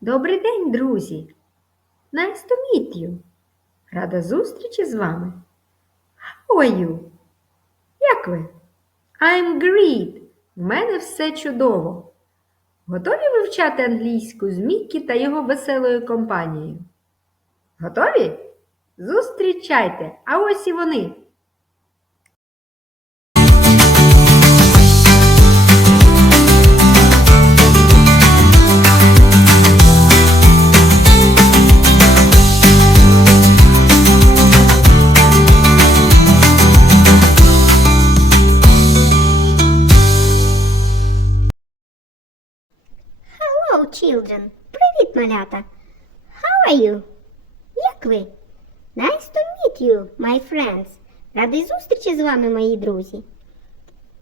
Добрий день, друзі! Nice to meet you! Рада зустрічі з вами. How are you? Як ви? I'm great! В мене все чудово. Готові вивчати англійську з Міккі та його веселою компанією? Готові? Зустрічайте! А ось і вони! Children. Привіт, малята. How are you? Як ви? Nice to meet you, my friends. Радий зустрічі з вами, мої друзі.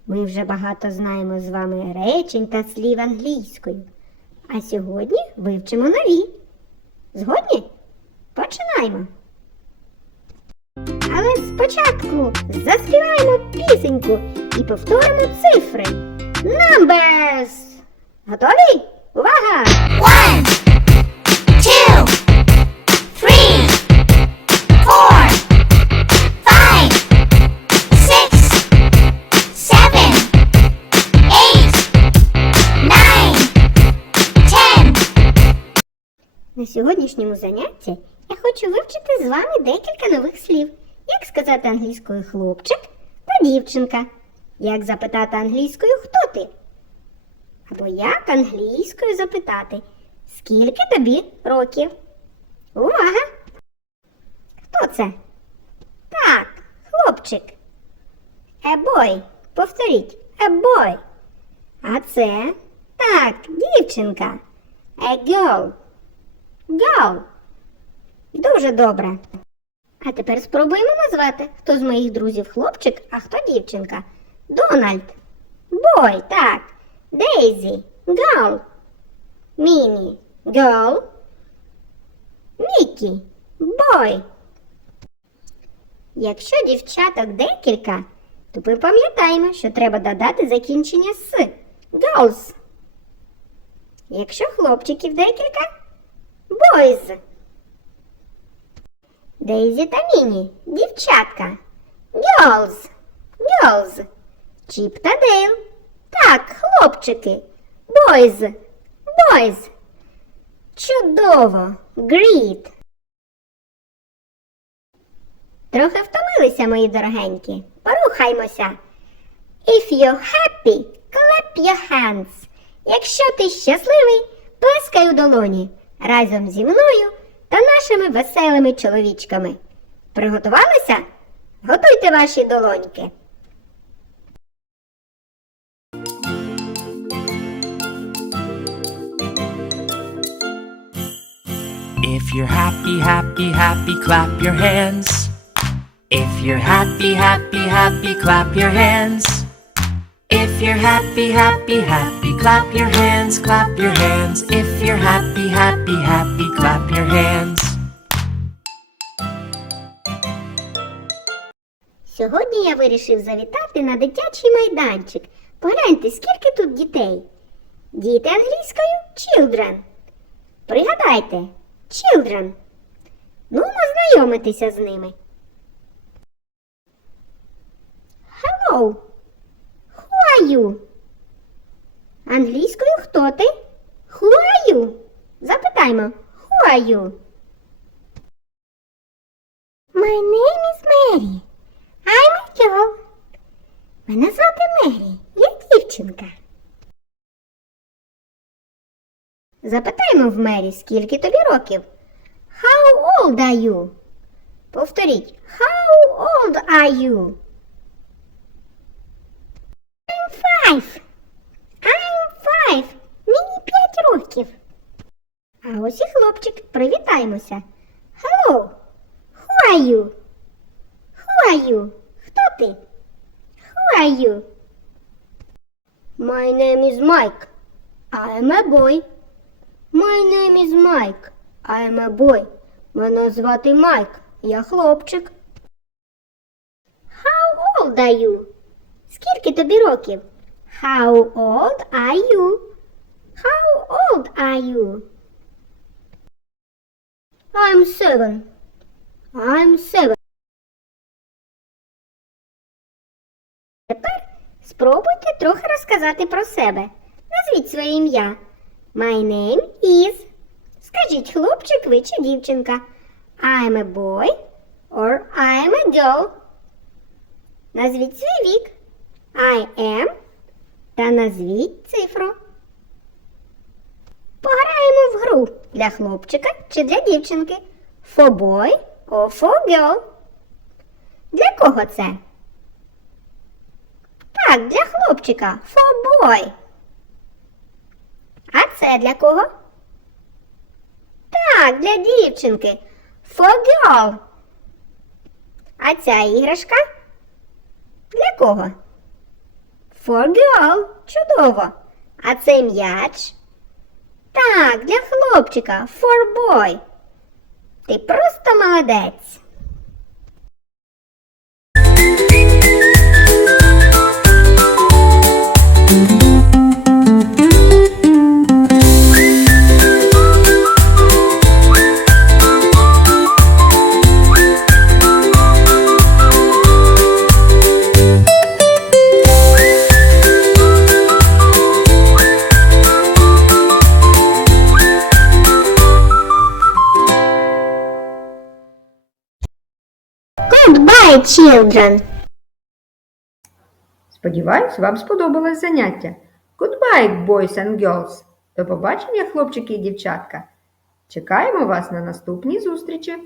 Ми вже багато знаємо з вами речень та слів англійською. А сьогодні вивчимо нові. Згодні? Починаємо. Але спочатку заспіваємо пісеньку і повторимо цифри. Numbers! Готові? Увага! One, two, three, four, five, six, seven, eight, nine, ten. На сьогоднішньому занятті я хочу вивчити з вами декілька нових слів. Як сказати англійською хлопчик та дівчинка. Як запитати англійською хто ти? Або як англійською запитати, скільки тобі років? Увага! Хто це? Так, хлопчик. Boy. Повторіть. Boy. А це так, дівчинка. A girl. Girl. Дуже добре. А тепер спробуємо назвати, хто з моїх друзів хлопчик, а хто дівчинка. Дональд. Бой, так. Дейзі. Girl. Міні. Girl. Мікі. Бой. Якщо дівчаток декілька, то ми пам'ятаємо, що треба додати закінчення с. Girls. Якщо хлопчиків декілька, boys. Дейзі та Міні. Дівчатка. Girls. Girls. Чіп та Дейл. Так, хлопчики. Boys. Boys. Чудово. Great. Трохи втомилися, мої дорогенькі. Порухаймося. If you're happy, clap your hands. Якщо ти щасливий, плескай у долоні разом зі мною та нашими веселими чоловічками. Приготувалися? Готуйте ваші долоньки. If you're happy, happy, happy, clap your hands. If you're happy, happy, happy, clap your hands. If you're happy, happy, happy, clap your hands, clap your hands. If you're happy, happy, happy, clap your hands. Сьогодні я вирішив завітати на дитячий майданчик. Погляньте, скільки тут дітей. Діти англійською children. Пригадайте, children. Ну, знайомитися з ними. Hello. Who are you? Англійською хто ти? Who are you? Запитаймо. Who are you? My name is Mary. I'm a girl. Мене звати Мері. Я дівчинка. Запитаймо в Мері, скільки тобі років. How old are you? Повторіть. How old are you? I'm five. I'm five. Мені п'ять років. А ось і хлопчик. Привітаємося. Hello. Who are you? Who are you? Хто ти? Who are you? My name is Mike. I am a boy. My name is Mike. I am a boy. Мене звати Майк. Я хлопчик. How old are you? Скільки тобі років? How old are you? How old are you? I'm seven. I'm seven. Тепер спробуйте трохи розказати про себе. Назвіть своє ім'я. My name is. Скажіть, хлопчик ви чи дівчинка. I'm a boy or I'm a girl. Назвіть свій вік. I am. Та назвіть цифру. Пограємо в гру для хлопчика чи для дівчинки. For boy or for girl. Для кого це? Так, для хлопчика. For boy. А це для кого? Так, для дівчинки. For girl. А ця іграшка? Для кого? For girl. Чудово. А цей м'яч? Так, для хлопчика. For boy. Ти просто молодець. Goodbye, children. Сподіваюсь, вам сподобалось заняття. Goodbye, boys and girls. До побачення, хлопчики і дівчатка. Чекаємо вас на наступній зустрічі.